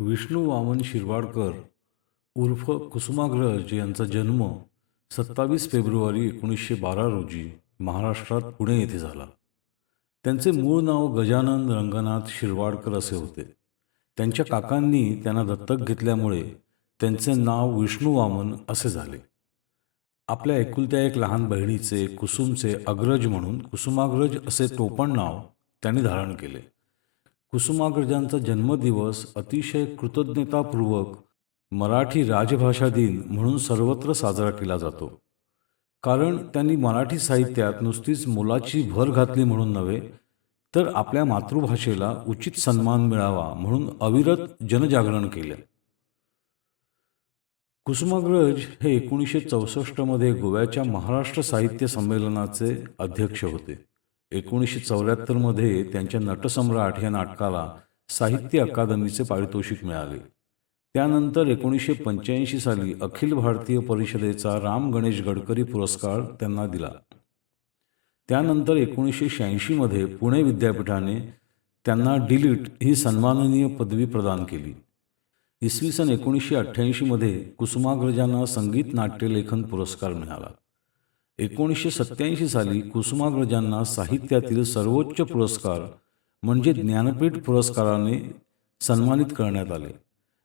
विष्णू वामन शिरवाडकर उर्फ कुसुमाग्रज यांचा जन्म 27 फेब्रुवारी 1912 रोजी महाराष्ट्रात पुणे येथे झाला. त्यांचे मूळ नाव गजानन रंगनाथ शिरवाडकर असे होते. त्यांच्या काकांनी त्यांना दत्तक घेतल्यामुळे त्यांचे नाव विष्णू वामन असे झाले. आपल्या एकुलत्या एक लहान बहिणीचे कुसुमचे अग्रज म्हणून कुसुमाग्रज असे टोपण नाव त्यांनी धारण केले. कुसुमाग्रजांचा जन्मदिवस अतिशय कृतज्ञतापूर्वक मराठी राजभाषा दिन म्हणून सर्वत्र साजरा केला जातो. कारण त्यांनी मराठी साहित्यात नुसतीच मोलाची भर घातली म्हणून नव्हे, तर आपल्या मातृभाषेला उचित सन्मान मिळावा म्हणून अविरत जनजागरण केले. कुसुमाग्रज हे 1964 मध्ये गोव्याच्या महाराष्ट्र साहित्य संमेलनाचे अध्यक्ष होते. 1974 मध्ये त्यांच्या नटसम्राट या नाटकाला साहित्य अकादमीचे पारितोषिक मिळाले. त्यानंतर 1985 साली अखिल भारतीय परिषदेचा राम गणेश गडकरी पुरस्कार त्यांना दिला. त्यानंतर 1986 मध्ये पुणे विद्यापीठाने त्यांना डिलीट ही सन्माननीय पदवी प्रदान केली. इसवी सन 1988 मध्ये कुसुमाग्रजांना संगीत नाट्यलेखन पुरस्कार मिळाला. 1987 साली कुसुमाग्रजांना साहित्यातील सर्वोच्च पुरस्कार म्हणजे ज्ञानपीठ पुरस्काराने सन्मानित करण्यात आले.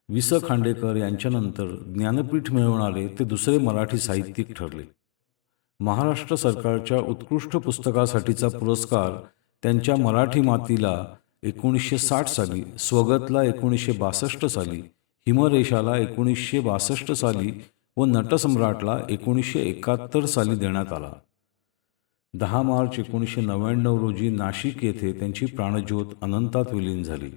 वि. स. खांडेकर यांच्यानंतर ज्ञानपीठ मिळवणारे ते दुसरे मराठी साहित्यिक ठरले. महाराष्ट्र सरकारच्या उत्कृष्ट पुस्तकासाठीचा पुरस्कार त्यांच्या मराठी मातीला 1960 साली, स्वगतला 1962 साली, हिमरेषाला 1962 साली व नटसम्राटला 1971 साली देण्यात आला. 10 मार्च 1999 रोजी नाशिक येथे त्यांची प्राणज्योत अनंतात विलीन झाली.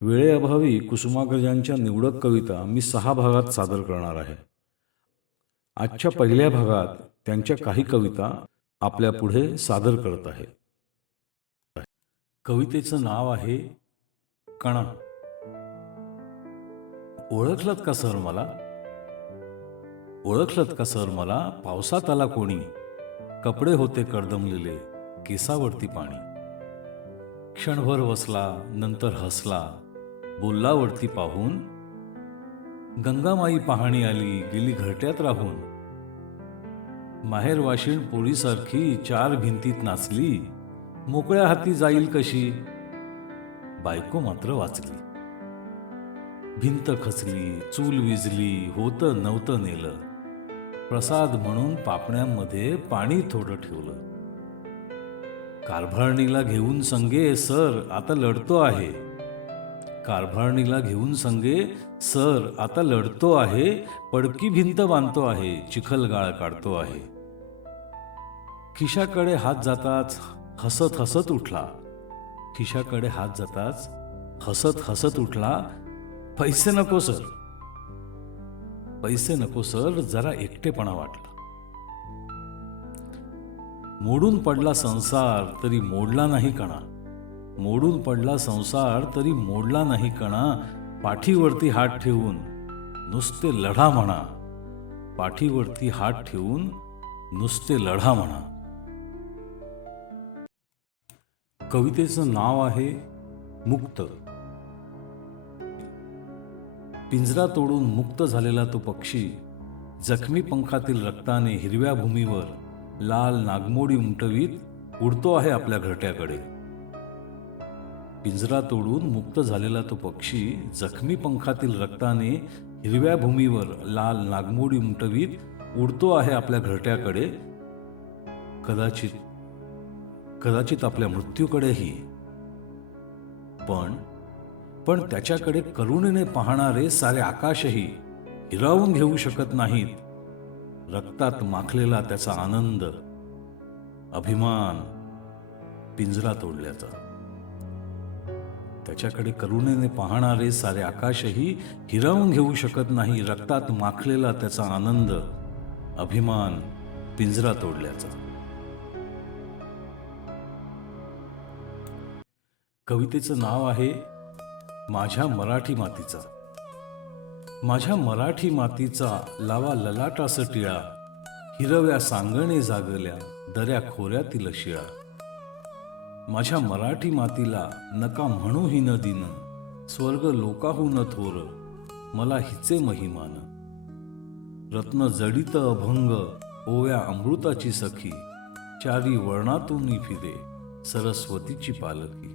वेळेअभावी कुसुमाग्रजांच्या निवडक कविता मी 6 भागात सादर करणार आहे. आजच्या पहिल्या भागात त्यांच्या काही कविता आपल्या पुढे सादर करत आहे. कवितेचं नाव आहे कणा. ओळखलत का सर मला, ओळखलत का सर मला, पावसात आला कोणी, कपडे होते कडदमलेले, केसावरती पाणी. क्षणभर वसला, नंतर हसला, बोलला वरती पाहून, गंगामाई पाहणी आली, गेली घरट्यात राहून. माहेर वाशीण पोळीसारखी 4 भिंतीत नाचली, मोकळ्या हाती जाईल कशी, बायको मात्र वाचली. भिंत खचली, चूल विजली, होतं नव्हतं नेलं, प्रसाद म्हणून पापण्यांमध्ये पाणी थोडं ठेवलं. कारभारणीला घेऊन संगे सर आता लढतो आहे, कारभारणीला घेऊन संगे सर आता लढतो आहे, पडकी भिंत बांधतो आहे, चिखलगाळ काढतो आहे. खिशाकडे हात जाताच हसत हसत उठला, खिशाकडे हात जाताच हसत हसत उठला, पैसे नको सर, पैसे नको सर, जरा एकटेपणा वाटला. मोडून पडला संसार तरी मोडला नाही कणा, मोडून पडला संसार तरी मोडला नाही कणा, पाठीवरती हात ठेवून नुसते लढा म्हणा, पाठीवरती हात ठेवून नुसते लढा म्हणा. कवितेचं नाव आहे मुक्त. पिंजरा तोडून मुक्त झालेला तो पक्षी, जखमी पंखातील रक्ताने हिरव्या भूमीवर लाल नागमोडी उमटवीत उडतो आहे आपल्या घरट्याकडे. पिंजरा तोडून मुक्त झालेला तो पक्षी, जखमी पंखातील रक्ताने हिरव्या भूमीवर लाल नागमोडी उमटवीत उडतो आहे आपल्या घरट्याकडे. कदाचित कदाचित आपल्या मृत्यूकडेही. पण त्याच्याकडे करुणेने पाहणारे सारे आकाशही हिरावून घेऊ शकत नाहीत रक्तात माखलेला त्याचा आनंद, अभिमान पिंजरा तोडल्याचा. त्याच्याकडे करुणेने पाहणारे सारे आकाशही हिरावून घेऊ शकत नाही रक्तात माखलेला त्याचा आनंद, अभिमान पिंजरा तोडल्याचा. कवितेचं नाव आहे माझ्या मराठी मातीचा. माझ्या मराठी मातीचा लावा ललाटास टिळा, हिरव्या सांगणे जागल्या दऱ्या खोऱ्यातील शिळा. माझ्या मराठी मातीला नका म्हणू ही न दिन, स्वर्ग लोकाहून थोर मला हिचे महिमान. रत्न जडित अभंग ओव्या अमृताची सखी, चारी वर्णातून फिरे सरस्वतीची पालखी.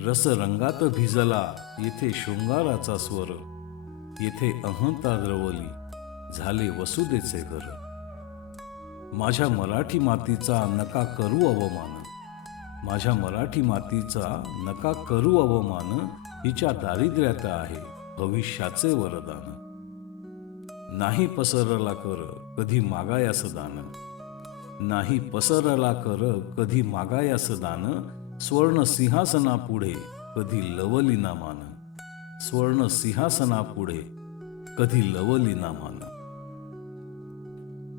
रस रंगात भिजला येथे शृंगाराचा स्वर, येथे अहंता द्रवली झाले वसुदेचे घर. माझ्या मराठी मातीचा नका करू अवमान, माझ्या मराठी मातीचा नका करू अवमान, हिच्या दारिद्र्यात आहे भविष्याचे वरदान. नाही पसरला कर कधी मागायास दान, नाही पसरला कर कधी मागायास दान, स्वर्ण सिंहासना पुढे कधी लवली ना मान, स्वर्ण सिंहासना पुढे कधी लवली ना मान.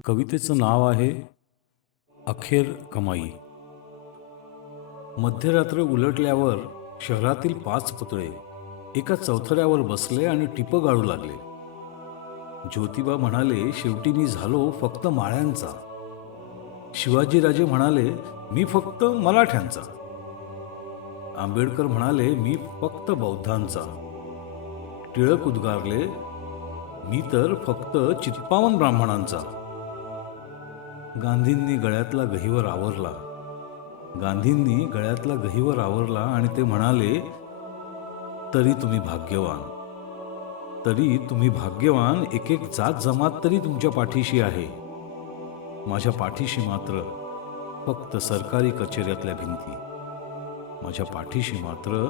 कवितेचं नाव आहे अखेर कमाई. मध्यरात्र उलटल्यावर शहरातील 5 पुतळे एका चौथऱ्यावर बसले आणि टिपं गाळू लागले. ज्योतिबा म्हणाले, शेवटी मी झालो फक्त माळ्यांचा. शिवाजीराजे म्हणाले, मी फक्त मराठ्यांचा. आंबेडकर म्हणाले, मी फक्त बौद्धांचा. टिळक उद्गारले, मी तर फक्त चित्पावन ब्राह्मणांचा. गांधींनी गळ्यातला गहिवर आवरला, गांधींनी गळ्यातला गहिवर आवरला आणि ते म्हणाले, तरी तुम्ही भाग्यवान, तरी तुम्ही भाग्यवान. एक एक जात जमात तरी तुमच्या पाठीशी आहे. माझ्या पाठीशी मात्र फक्त सरकारी कचेऱ्यातल्या भिंती, माझ्या पाठीशी मात्र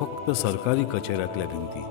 फक्त सरकारी कचेऱ्यातल्या भिंती.